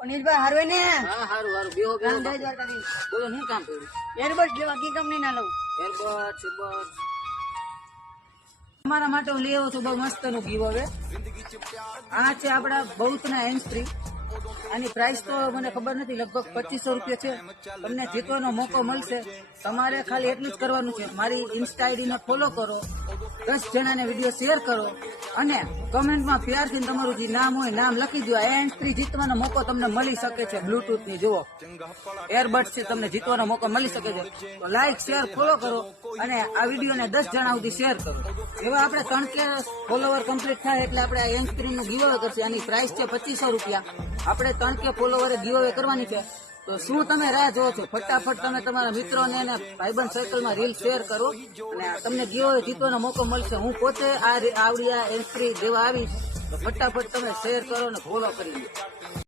અનિલભાઈ હારું ને? હા હારું હારું બેહો બેહો બોલો શું કામ કર્યું? એરબડ લેવા કી કંપની ના લઉં? એરબડ સેબડ તમારા માટે હું લઈ આવ્યો છું બહુ મસ્ત નું ગીવ હવે. આ છે આપડા બહુત ના હેન્ડ ફ્રી. આની પ્રાઇસ તો મને ખબર નથી, લગભગ 2500 રૂપિયા છે. તમને જીતવાનો મોકો મળશે. તમારે ખાલી એટલું જ કરવાનું છે, મારી ઇન્સ્ટા આઈડી ને ફોલો કરો, 10 જણાને વિડીયો શેર કરો અને કમેન્ટમાં પ્યારથી તમારું જે નામ હોય નામ લખી દો. આ હેન્ડ ફ્રી જીતવાનો મોકો તમને મળી શકે છે. બ્લુટૂથ ની જુઓ એરબડ્સ છે, તમને જીતવાનો મોકો મળી શકે છે. તો લાઈક શેર ફોલો કરો અને આ વિડીયોને 10 જણા સુધી શેર કરો. એવા આપણે 3K ફોલોવર કમ્પ્લીટ થાય એટલે આપણે આ હેન્ડ ફ્રી નું ગીવ અવે કરશે. આની પ્રાઇસ છે 2500 રૂપિયા. આપણે 3K ફોલોવરે ગીવ અવે કરવાની છે. તો શું તમે રાહ જોવો છો? ફટાફટ તમે તમારા મિત્રોને અને ભાઈબંધ સર્કલમાં રીલ શેર કરો અને તમને ગીવ અવે જીતવાનો મોકો મળશે. હું પોતે આ આવડી આ હેન્ડ ફ્રી દેવા આવીશ. તો ફટાફટ તમે શેર કરો અને ફોલો કરી લો.